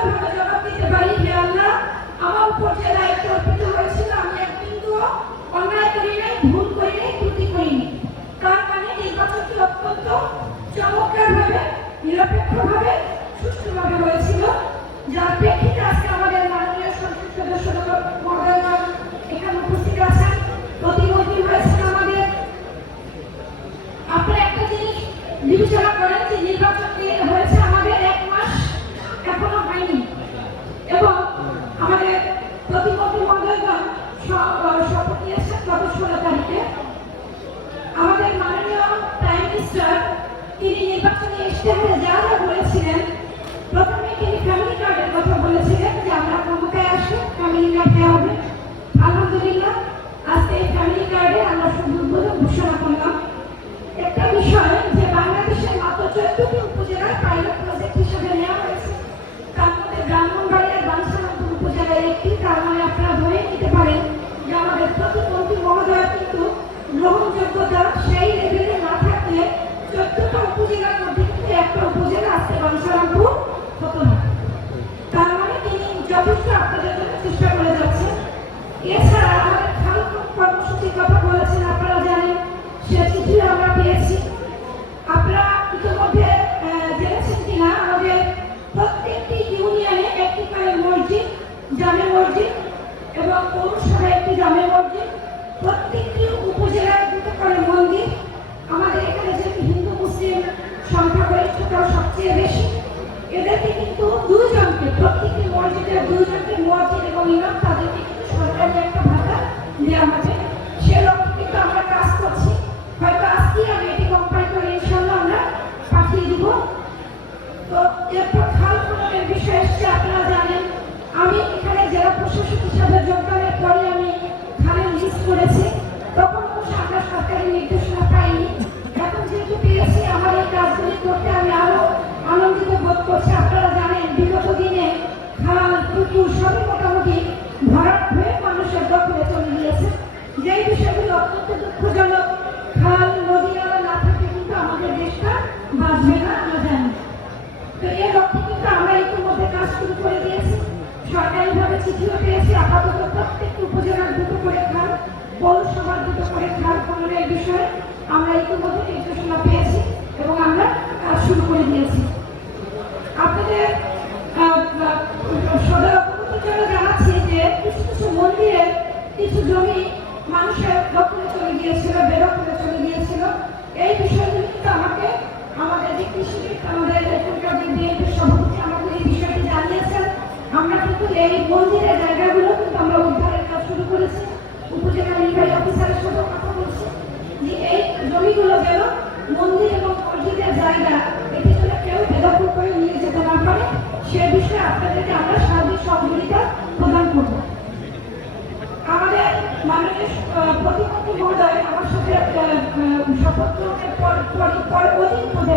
সুন্দরভাবে জবাব দিতে পারি যে আল্লাহ আমার উপর যে দায়িত্ব অর্পিত হয়েছিল আমি একটু অন্যায় করি নাই, ভুল করি নাই, ত্রুটি করিনি। তার মানে নির্বাচনটি অত্যন্ত চমৎকারভাবে, নিরপেক্ষভাবে, সুষ্ঠুভাবে হয়েছিল, যার প্রেক্ষিতে আজকে আমাদের মাননীয় সংসদ সদস্য মহোদয়গণ এখানে উপস্থিত আছেন, প্রতিমন্ত্রী হয়েছেন আমাদের। আপনারা একটা জিনিস বিবেচনা করেন যে নির্বাচনটি হয়েছে আমাদের 1 মাস এখনো হয়নি, এবং আমাদের প্রতিমন্ত্রী মহোদয়গণ শপথ নিয়েছেন গত 16 তারিখে। আমাদের মাননীয় প্রাইম মিনিস্টার তিনি নির্বাচনী ইশতেহারে যা যা বলেছিলেন, প্রথমে তিনি ফ্যামিলি কার্ডের কথা বলেছিলেন যে আমরা ক্ষমতায় আসলে ফ্যামিলি কার্ড দেওয়া হবে। আলহামদুলিল্লাহ আজকে এই ফ্যামিলি কার্ডে আমরা শুধু ঘোষণা করলাম। একটা বিষয় যে বাংলাদেশের মাত্র 14টি উপজেলায় পাইলট প্রজেক্ট হিসেবে নেওয়া হয়েছে, তার মধ্যে ব্রাহ্মণবাড়িয়ার বাঞ্ছারামপুর উপজেলায় একটি। তার মানে আপনারা ধরে নিতে পারেন যে আমাদের প্রতিমন্ত্রী মহোদয় কিন্তু গ্রহণযোগ্যতা সেই লেভেলে না থাকলে 14টা উপজেলার মধ্যে কিন্তু একটা উপজেলা আজকে বাঞ্ছারামপুর হতো না। তার মানে তিনি যথেষ্ট আপনাদের জন্য চেষ্টা করে যাচ্ছেন। এছাড়া আমাদের খাল কর্মসূচির কথা বলেছেন, আপনারা জানেন, সে চিঠিও আমরা পেয়েছি। আপনারা ইতিমধ্যে জেনেছেন কিনা আমাদের প্রত্যেকটি ইউনিয়নে একটি করে মসজিদ, জামে মসজিদ, এবং পৌরসভায় একটি জামে মসজিদ, প্রত্যেকটি উপজেলায় 2টো করে মন্দির। আমাদের এখানে যে হিন্দু মুসলিম সংখ্যাগরিষ্ঠতা সবচেয়ে বেশি, এদেরকে কিন্তু 2 জনকে, প্রত্যেকটি মসজিদের 2 জনকে মসজিদ এবং ইমাম, তাদেরকে কিন্তু সরকারি একটা ভাতা দেওয়া হবে। সে লক্ষ্যে কিন্তু আমরা কাজ করছি। হয়তো আজকেই আমি এটি কম্পাইল করে ইনশাআল্লাহ আমরা পাঠিয়ে দিব। তো এরপর খাল খননের বিষয় এসছে, আপনারা জানেন আমি এখানে জেলা প্রশাসক হিসাবে যোগদানের পরে আমি খালের লিস্ট করেছি। তখন অবশ্য আমরা সরকারি নির্দেশনা পাইনি। এখন যেহেতু পেয়েছি, আমার এই কাজগুলি করতে আমি আরো আনন্দিত বোধ করছি। আপনারা জানেন বিগত দিনে খাল, পুকুর সবই মোটামুটি ভরাট হয়ে মানুষের দখলে চলে গিয়েছে। যেই বিষয়গুলো অত্যন্ত দুঃখজনক, খাল নদী নালা না থাকলে কিন্তু আমাদের দেশটা বাঁচবে না, আমরা জানি। তো এর লক্ষ্যে কিন্তু আমরা ইতিমধ্যে কাজ শুরু করে দিয়েছি। সরকারিভাবে চিঠিও পেয়েছি। আপাতত প্রত্যেকটি উপজেলার 2টো করে খাল, পৌরসভার 2টো করে খাল খননের বিষয়ে আমরা ইতিমধ্যে নির্দেশনা পেয়েছি এবং আমরা কাজ শুরু করে দিয়েছি। আপনাদের সদর অবগতির জন্য জানাচ্ছি যে কিছু কিছু মন্দিরের কিছু জমি মানুষের দখলে চলে গিয়েছিল, বেদখলে চলে গিয়েছিল। এই বিষয়গুলি কিন্তু আমাকে আমাদের যে কৃষিবিদ, আমাদের এখানকার যে বিএনপির সভাপতি আমাদের এই বিষয়টি জানিয়েছেন। আমরা কিন্তু এই মন্দিরের জায়গাগুলো কিন্তু আমরা উদ্ধারের কাজ শুরু করেছি। উপজেলা নির্বাহী অফিসারের সাথে কথা বলছি যে এই জমিগুলো যেন মন্দির এবং মসজিদের জায়গা, এটি যেন কেউ বেদখল করে নিয়ে যেতে না পারে, সে বিষয়ে আপনাদেরকে আমরা সার্বিক সহযোগিতা প্রদান করব। আমাদের মাননীয় প্রতিমন্ত্রী মহোদয় আমার সাথে শপথ গ্রহণের পর অধিক পদে